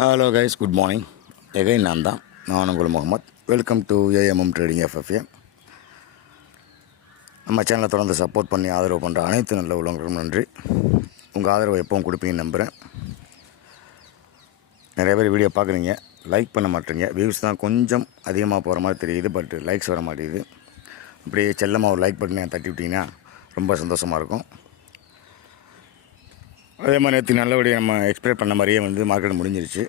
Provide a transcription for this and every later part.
Hello guys, good morning. Again நான் உங்கள் முகமது. Welcome to AMM trading FFA. நம்ம சேனலை தொடர்ந்து சப்போர்ட் பண்ணி ஆதரவு பண்ணுற அனைத்து நல்ல உள்ளவங்களுக்கும் நன்றி. உங்கள் ஆதரவை எப்பவும் கொடுப்பீங்கன்னு நம்புகிறேன். நிறைய பேர் வீடியோ பார்க்குறீங்க, லைக் பண்ண மாட்டேங்க. வியூஸ் தான் கொஞ்சம் அதிகமாக போகிற மாதிரி தெரியுது, பட் லைக்ஸ் வர மாட்டேங்குது. அப்படியே செல்லமாக ஒரு லைக் பட்டனை தட்டி விட்டிங்கன்னா ரொம்ப சந்தோஷமாக இருக்கும். அதே மாதிரி நேற்று நல்லபடியாக நம்ம எக்ஸ்பெக்ட் பண்ண மாதிரியே மார்க்கெட் முடிஞ்சிருச்சு.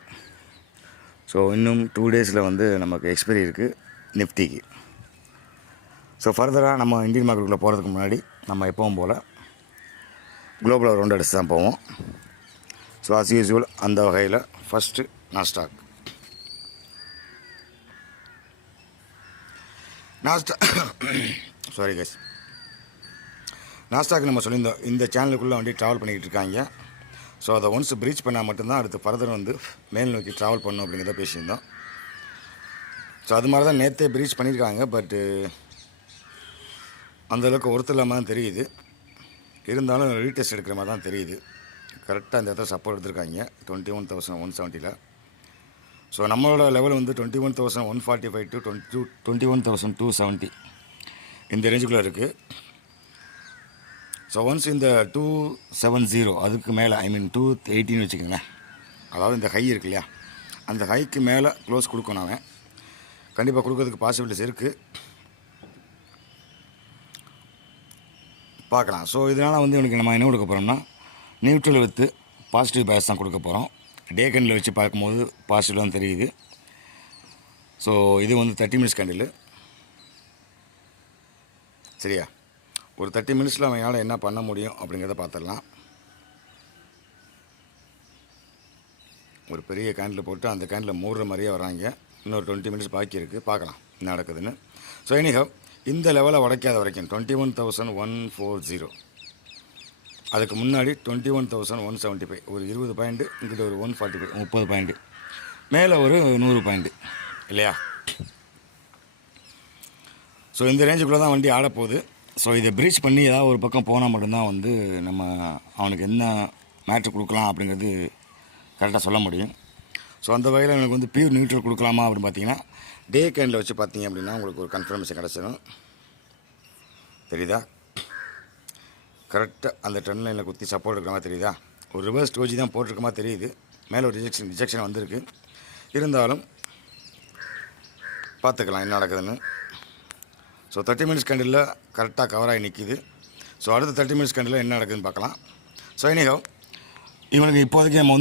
ஸோ இன்னும் 2 டேஸில் நமக்கு எக்ஸ்பைரி இருக்குது நிஃப்டிக்கு. ஸோ ஃபர்தராக நம்ம இந்தியன் மார்க்கெட்டுக்குள்ளே போகிறதுக்கு முன்னாடி நம்ம எப்பவும் போல் குளோபல் ரவுண்ட் அடிச்சு தான் போவோம். ஸோ ஆஸ் யூஸ்வல் அந்த வகையில் first Nasdaq sorry guys, Nasdaq நம்ம சொல்லியிருந்தோம் இந்த சேனலுக்குள்ளே ட்ராவல் பண்ணிக்கிட்டு இருக்காங்க. ஸோ அதை ஒன்ஸ் ப்ரீச் பண்ணால் மட்டும்தான் அடுத்து ஃபர்தர் மேல் நோக்கி ட்ராவல் பண்ணணும் அப்படிங்கிறத பேசியிருந்தோம். ஸோ அது மாதிரி தான் நேற்றே ப்ரீச் பண்ணியிருக்காங்க, பட்டு அந்தளவுக்கு ஒருத்தர் இல்லாமல் தான் தெரியுது. இருந்தாலும் ரீடெஸ்ட் எடுக்கிற மாதிரி தான் தெரியுது. கரெக்டாக இந்த இடத்துல சப்போர்ட் எடுத்திருக்காங்க 21,170. ஸோ நம்மளோட லெவல் 21,145 to 21,270 இந்த ரேஞ்சுக்குள்ளே இருக்குது. ஸோ ஒன்ஸ் இந்த 270 அதுக்கு மேலே 218 வச்சுக்கோங்களேன், அதாவது இந்த ஹை இருக்கு இல்லையா, அந்த ஹைக்கு மேலே க்ளோஸ் கொடுக்கணும். அவன் கண்டிப்பாக கொடுக்கறதுக்கு பாசிபிலிட்டிஸ் இருக்குது, பார்க்கலாம். ஸோ இதனால் இவனுக்கு நம்ம என்ன கொடுக்க போகிறோம்னா நியூட்ரல் வித்து பாசிட்டிவ் பேஸ் தான் கொடுக்க போகிறோம். டே கேண்டில் வச்சு பார்க்கும்போது பாசிட்டிவ் தான் தெரியுது. ஸோ இது 30 மினிட்ஸ் கேண்டில். சரியா, ஒரு 30 மினிட்ஸில் அவனால் என்ன பண்ண முடியும் அப்படிங்கிறத பார்த்துடலாம். ஒரு பெரிய கேண்டில் போட்டு அந்த கேண்டில் மூடுற மாதிரியே வராங்க. இன்னொரு 20 மினிட்ஸ் பாக்கி இருக்குது, பார்க்கலாம் என்ன நடக்குதுன்னு. ஸோ எனிஹவ் இந்த லெவலை உடைக்காத வரைக்கும் 21,140, அதுக்கு முன்னாடி 21,175, ஒரு 20 பாயிண்ட்டு, இங்கிட்ட ஒரு 145, 30 பாயிண்ட்டு, மேலே ஒரு 100 பாயிண்ட்டு இல்லையா. ஸோ இந்த ரேஞ்சுக்குள்ளே தான் வண்டி ஆடப்போகுது. ஸோ இதை ப்ரீச் பண்ணி ஏதாவது ஒரு பக்கம் போனால் மட்டும்தான் நம்ம அவனுக்கு என்ன மேட்ரு கொடுக்கலாம் அப்படிங்கிறது கரெக்டாக சொல்ல முடியும். ஸோ அந்த வகையில் எனக்கு பியூர் நியூட்ரல் கொடுக்கலாமா அப்படின்னு பார்த்தீங்கன்னா டே கேண்டில் வச்சு பார்த்தீங்க அப்படின்னா உங்களுக்கு ஒரு கன்ஃபர்மேஷன் கிடச்சிடும். தெரியுதா, கரெக்டாக அந்த ட்ரெண்ட் லைனில் குத்தி சப்போர்ட் இருக்கிற மாதிரி தெரியுதா. ஒரு ரிவர்ஸ் டோஜி தான் போட்டிருக்க மாதிரி தெரியுது. மேலே ஒரு ரிஜெக்ஷன் வந்திருக்கு. இருந்தாலும் பார்த்துக்கலாம் என்ன நடக்குதுன்னு. ஸோ 30 மினிட்ஸ் கேண்டில் கரெக்டாக கவராகி நிற்கிது. ஸோ அடுத்த 30 மினிட்ஸ் கேண்டில் என்ன நடக்குதுன்னு பார்க்கலாம். ஸோ எனிஹவ் இவனுக்கு இப்போதைக்கு நம்ம